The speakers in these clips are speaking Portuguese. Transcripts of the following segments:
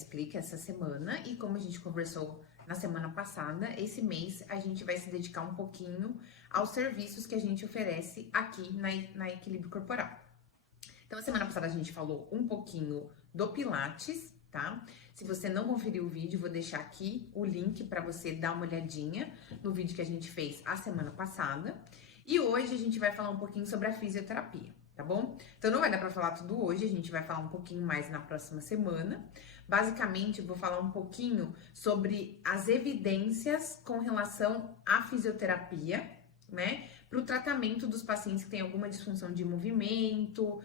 Explica essa semana e como a gente conversou na semana passada, esse mês a gente vai se dedicar um pouquinho aos serviços que a gente oferece aqui na Equilíbrio Corporal. Então, a semana passada a gente falou um pouquinho do Pilates, tá? Se você não conferiu o vídeo, vou deixar aqui o link para você dar uma olhadinha no vídeo que a gente fez a semana passada. E hoje a gente vai falar um pouquinho sobre a fisioterapia, tá bom? Então não vai dar para falar tudo hoje, a gente vai falar um pouquinho mais na próxima semana. Basicamente, eu vou falar um pouquinho sobre as evidências com relação à fisioterapia, né? Para o tratamento dos pacientes que têm alguma disfunção de movimento,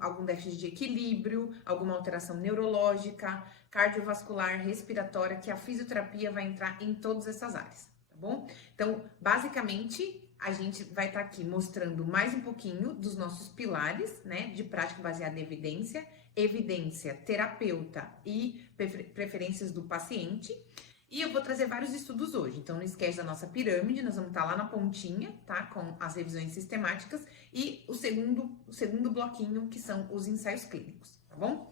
algum déficit de equilíbrio, alguma alteração neurológica, cardiovascular, respiratória, que a fisioterapia vai entrar em todas essas áreas, tá bom? Então, basicamente, a gente vai estar aqui mostrando mais um pouquinho dos nossos pilares, né, de prática baseada em evidência, terapeuta e preferências do paciente. E eu vou trazer vários estudos hoje, então não esquece da nossa pirâmide, nós vamos estar lá na pontinha, tá? Com as revisões sistemáticas e o segundo bloquinho, que são os ensaios clínicos, tá bom?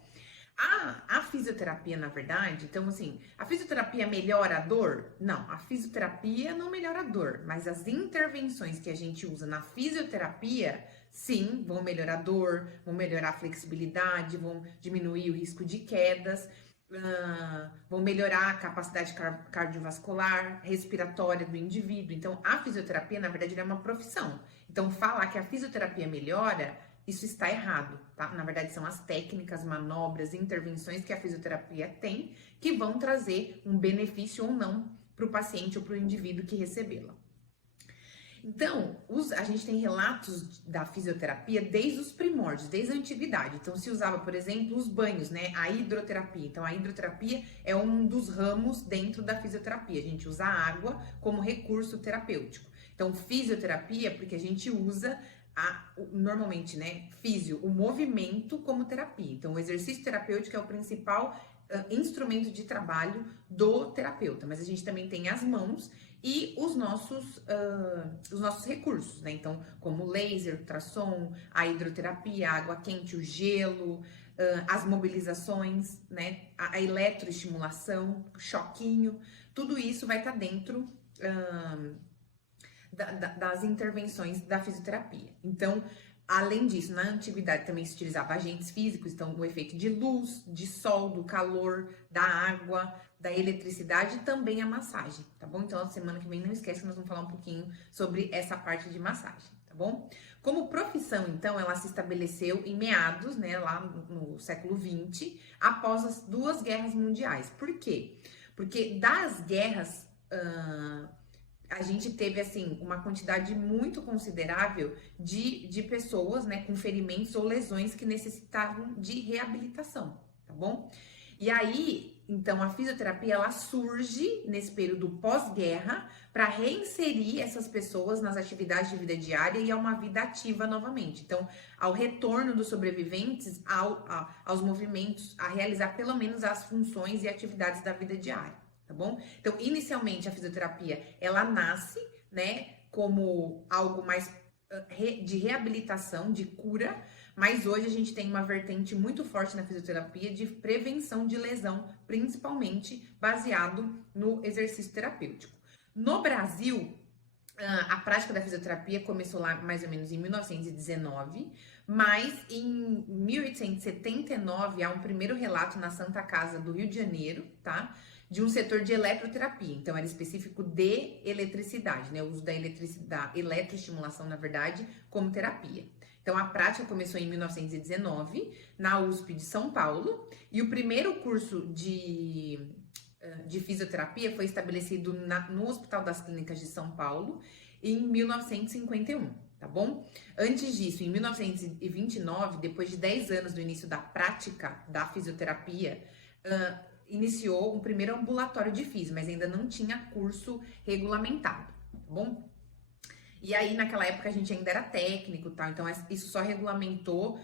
A fisioterapia, na verdade, então assim, a fisioterapia melhora a dor? Não, a fisioterapia não melhora a dor, mas as intervenções que a gente usa na fisioterapia, sim, vão melhorar a dor, vão melhorar a flexibilidade, vão diminuir o risco de quedas, vão melhorar a capacidade cardiovascular, respiratória do indivíduo. Então, a fisioterapia, na verdade, é uma profissão. Então, falar que a fisioterapia melhora, isso está errado, tá? Na verdade, são as técnicas, manobras, intervenções que a fisioterapia tem que vão trazer um benefício ou não para o paciente ou para o indivíduo que recebê-la. Então, a gente tem relatos da fisioterapia desde os primórdios, desde a antiguidade. Então, se usava, por exemplo, os banhos, né? A hidroterapia. Então, a hidroterapia é um dos ramos dentro da fisioterapia. A gente usa a água como recurso terapêutico. Então, fisioterapia, porque a gente usa normalmente, né? O movimento como terapia. Então, o exercício terapêutico é o principal instrumento de trabalho do terapeuta. Mas a gente também tem as mãos e os nossos recursos, né? Então, como laser, ultrassom, a hidroterapia, a água quente, o gelo, as mobilizações, né? A eletroestimulação, o choquinho, tudo isso vai estar dentro das intervenções da fisioterapia. Então, além disso, na antiguidade também se utilizava agentes físicos, então o efeito de luz, de sol, do calor, da água, da eletricidade e também a massagem, tá bom? Então, na semana que vem, não esquece que nós vamos falar um pouquinho sobre essa parte de massagem, tá bom? Como profissão, então, ela se estabeleceu em meados, né, lá no século XX, após as duas guerras mundiais. Por quê? Porque das guerras, a gente teve, assim, uma quantidade muito considerável de pessoas, né, com ferimentos ou lesões que necessitavam de reabilitação, tá bom? E aí, então, a fisioterapia, ela surge nesse período pós-guerra para reinserir essas pessoas nas atividades de vida diária e a uma vida ativa novamente. Então, ao retorno dos sobreviventes aos movimentos, a realizar pelo menos as funções e atividades da vida diária. Tá bom? Então, inicialmente, a fisioterapia, ela nasce, né, como algo mais de reabilitação, de cura, mas hoje a gente tem uma vertente muito forte na fisioterapia de prevenção de lesão, principalmente baseado no exercício terapêutico. No Brasil, a prática da fisioterapia começou lá mais ou menos em 1919, mas em 1879 há um primeiro relato na Santa Casa do Rio de Janeiro, tá? De um setor de eletroterapia, então era específico de eletricidade, né? O uso da eletroestimulação, na verdade, como terapia. Então a prática começou em 1919, na USP de São Paulo, e o primeiro curso de fisioterapia foi estabelecido no Hospital das Clínicas de São Paulo em 1951, tá bom? Antes disso, em 1929, depois de 10 anos do início da prática da fisioterapia, iniciou um primeiro ambulatório de físio, mas ainda não tinha curso regulamentado, tá bom? E aí, naquela época, a gente ainda era técnico, tá? Então, isso só regulamentou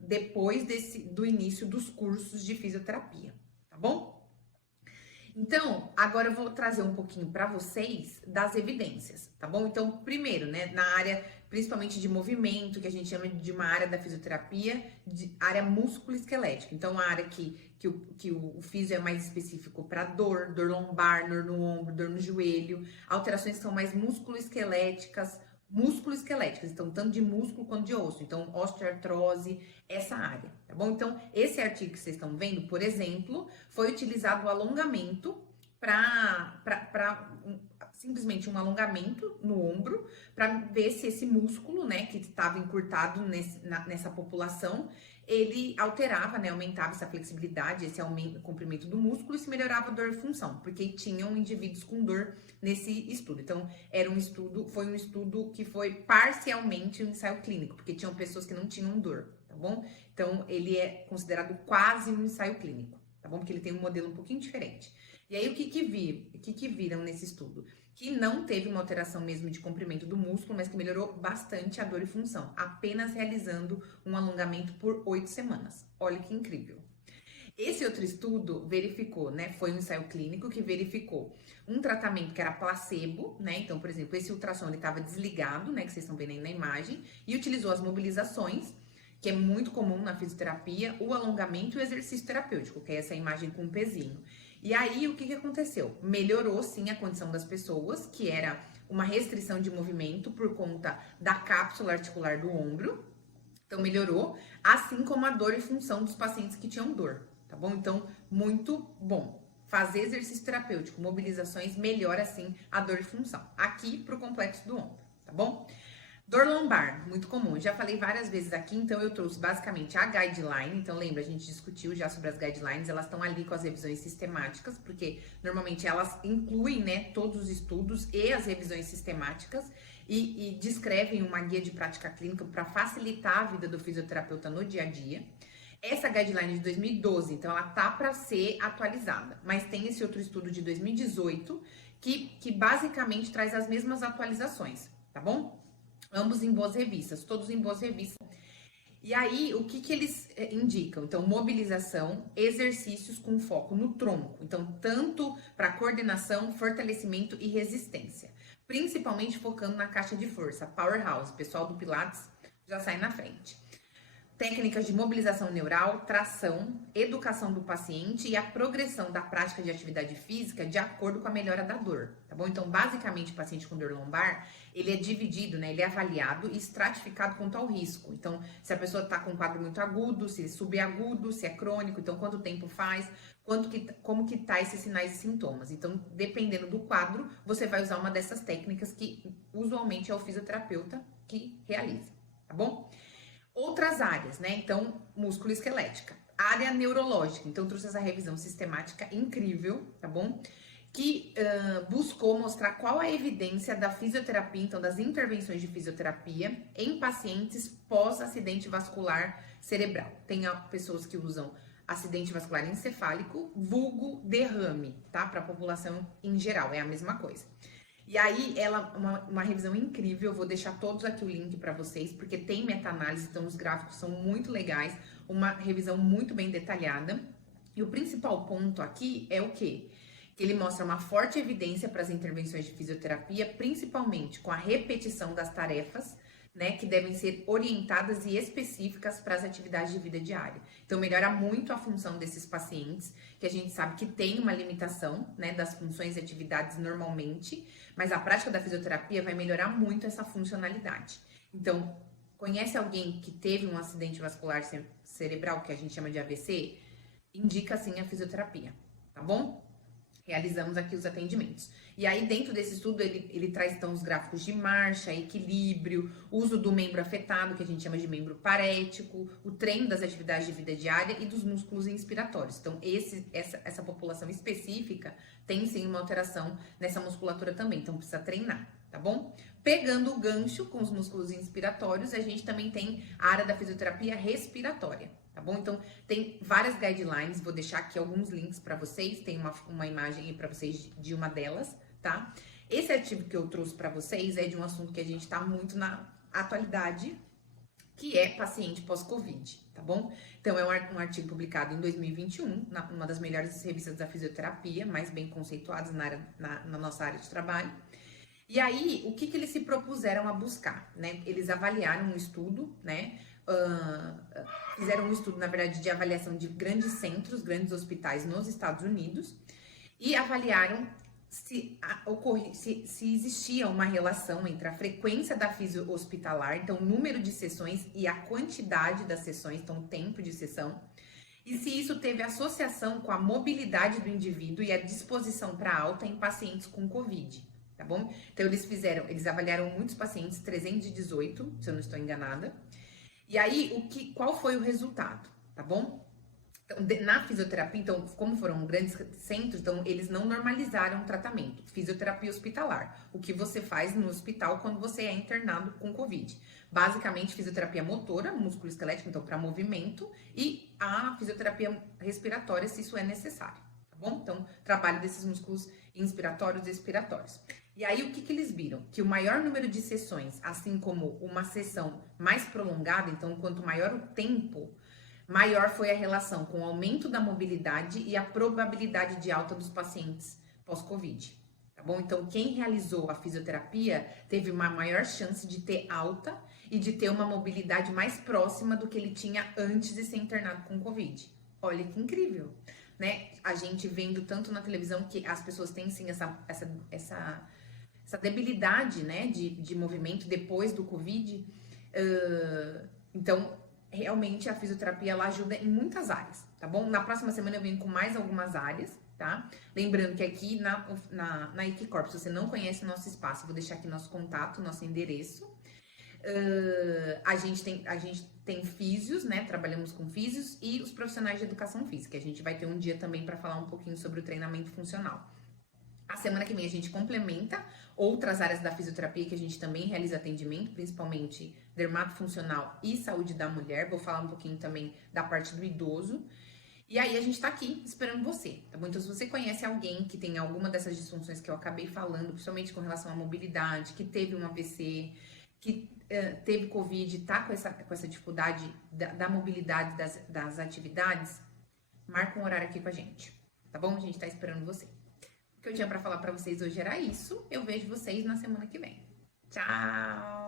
depois do início dos cursos de fisioterapia, tá bom? Então, agora eu vou trazer um pouquinho para vocês das evidências, tá bom? Então, primeiro, né, na área principalmente de movimento, que a gente chama de uma área da fisioterapia, de área músculo-esquelética. Então, a área que o físio é mais específico para dor lombar, dor no ombro, dor no joelho, alterações que são mais músculo-esqueléticas, então tanto de músculo quanto de osso, então osteoartrose, essa área, tá bom? Então, esse artigo que vocês estão vendo, por exemplo, foi utilizado o alongamento para simplesmente um alongamento no ombro, para ver se esse músculo, né, que estava encurtado nessa população, ele alterava, né, aumentava essa flexibilidade, esse aumento, comprimento do músculo e se melhorava a dor e função, porque tinham indivíduos com dor nesse estudo. Então, foi um estudo que foi parcialmente um ensaio clínico, porque tinham pessoas que não tinham dor, tá bom? Então, ele é considerado quase um ensaio clínico, tá bom? Porque ele tem um modelo um pouquinho diferente. E aí, o que viram nesse estudo? Que não teve uma alteração mesmo de comprimento do músculo, mas que melhorou bastante a dor e função, apenas realizando um alongamento por 8 semanas. Olha que incrível. Esse outro estudo verificou, né, foi um ensaio clínico que verificou um tratamento que era placebo, né, então, por exemplo, esse ultrassom ele estava desligado, né, que vocês estão vendo aí na imagem, e utilizou as mobilizações, que é muito comum na fisioterapia, o alongamento e o exercício terapêutico, que é essa imagem com um pezinho. E aí, o que aconteceu? Melhorou, sim, a condição das pessoas, que era uma restrição de movimento por conta da cápsula articular do ombro. Então, melhorou, assim como a dor e função dos pacientes que tinham dor, tá bom? Então, muito bom. Fazer exercício terapêutico, mobilizações, melhora, sim, a dor e função. Aqui, pro complexo do ombro, tá bom? Dor lombar, muito comum. Já falei várias vezes aqui, então eu trouxe basicamente a guideline. Então, lembra, a gente discutiu já sobre as guidelines, elas estão ali com as revisões sistemáticas, porque normalmente elas incluem, né, todos os estudos e as revisões sistemáticas e descrevem uma guia de prática clínica para facilitar a vida do fisioterapeuta no dia a dia. Essa guideline de 2012, então ela tá para ser atualizada, mas tem esse outro estudo de 2018 que basicamente traz as mesmas atualizações, tá bom? Ambos em boas revistas, todos em boas revistas. E aí, o que eles indicam? Então, mobilização, exercícios com foco no tronco. Então, tanto para coordenação, fortalecimento e resistência. Principalmente focando na caixa de força, powerhouse. O pessoal do Pilates já sai na frente. Técnicas de mobilização neural, tração, educação do paciente e a progressão da prática de atividade física de acordo com a melhora da dor, tá bom? Então, basicamente, o paciente com dor lombar, ele é dividido, né? Ele é avaliado e estratificado quanto ao risco. Então, se a pessoa tá com um quadro muito agudo, se subagudo, se é crônico, então quanto tempo faz, como que tá esses sinais e sintomas. Então, dependendo do quadro, você vai usar uma dessas técnicas que usualmente é o fisioterapeuta que realiza, tá bom? Outras áreas, né? Então, músculo esquelética. Área neurológica. Então, trouxe essa revisão sistemática incrível, tá bom? Que buscou mostrar qual a evidência da fisioterapia, então, das intervenções de fisioterapia em pacientes pós-acidente vascular cerebral. Tem pessoas que usam acidente vascular encefálico, vulgo derrame, tá? Para a população em geral, é a mesma coisa. E aí, uma revisão incrível, eu vou deixar todos aqui o link para vocês, porque tem meta-análise, então os gráficos são muito legais, uma revisão muito bem detalhada. E o principal ponto aqui é o quê? Que ele mostra uma forte evidência para as intervenções de fisioterapia, principalmente com a repetição das tarefas, né, que devem ser orientadas e específicas para as atividades de vida diária. Então, melhora muito a função desses pacientes, que a gente sabe que tem uma limitação, né, das funções e atividades normalmente, mas a prática da fisioterapia vai melhorar muito essa funcionalidade. Então, conhece alguém que teve um acidente vascular cerebral, que a gente chama de AVC? Indica, sim, a fisioterapia, tá bom? Realizamos aqui os atendimentos. E aí, dentro desse estudo, ele traz, então, os gráficos de marcha, equilíbrio, uso do membro afetado, que a gente chama de membro parético, o treino das atividades de vida diária e dos músculos inspiratórios. Então, essa população específica tem, sim, uma alteração nessa musculatura também. Então, precisa treinar, tá bom? Pegando o gancho com os músculos inspiratórios, a gente também tem a área da fisioterapia respiratória. Tá bom? Então, tem várias guidelines, vou deixar aqui alguns links para vocês, tem uma imagem aí para vocês de uma delas, tá? Esse artigo que eu trouxe para vocês é de um assunto que a gente tá muito na atualidade, que é paciente pós-Covid, tá bom? Então, é um artigo publicado em 2021, numa das melhores revistas da fisioterapia, mais bem conceituadas na nossa área de trabalho. E aí, o que eles se propuseram a buscar, né? Eles avaliaram um estudo, né? Fizeram um estudo, na verdade, de avaliação de grandes centros, grandes hospitais nos Estados Unidos, e avaliaram se existia uma relação entre a frequência da fisio hospitalar, então o número de sessões e a quantidade das sessões, então o tempo de sessão, e se isso teve associação com a mobilidade do indivíduo e a disposição para alta em pacientes com Covid, tá bom? Então eles avaliaram muitos pacientes, 318, se eu não estou enganada. E aí, qual foi o resultado, tá bom? Então, na fisioterapia, então, como foram grandes centros, então eles não normalizaram o tratamento. Fisioterapia hospitalar, o que você faz no hospital quando você é internado com Covid. Basicamente, fisioterapia motora, músculo esquelético, então, para movimento, e a fisioterapia respiratória, se isso é necessário, tá bom? Então, trabalho desses músculos inspiratórios e expiratórios. E aí, o que eles viram? Que o maior número de sessões, assim como uma sessão mais prolongada, então, quanto maior o tempo, maior foi a relação com o aumento da mobilidade e a probabilidade de alta dos pacientes pós-Covid, tá bom? Então, quem realizou a fisioterapia teve uma maior chance de ter alta e de ter uma mobilidade mais próxima do que ele tinha antes de ser internado com Covid. Olha que incrível, né? A gente vendo tanto na televisão que as pessoas têm, sim, essa debilidade, né, de movimento depois do Covid. Então, realmente a fisioterapia ela ajuda em muitas áreas, tá bom? Na próxima semana eu venho com mais algumas áreas, tá? Lembrando que aqui na Equicorp, se você não conhece o nosso espaço, eu vou deixar aqui nosso contato, nosso endereço. A gente tem físios, né? Trabalhamos com físios e os profissionais de educação física. A gente vai ter um dia também para falar um pouquinho sobre o treinamento funcional. A semana que vem a gente complementa outras áreas da fisioterapia que a gente também realiza atendimento, principalmente dermatofuncional e saúde da mulher. Vou falar um pouquinho também da parte do idoso. E aí a gente tá aqui esperando você, tá bom? Então se você conhece alguém que tem alguma dessas disfunções que eu acabei falando, principalmente com relação à mobilidade, que teve um AVC, que teve Covid, tá com essa dificuldade da mobilidade das atividades, marca um horário aqui com a gente, tá bom? A gente tá esperando você. O que eu tinha pra falar pra vocês hoje era isso. Eu vejo vocês na semana que vem. Tchau!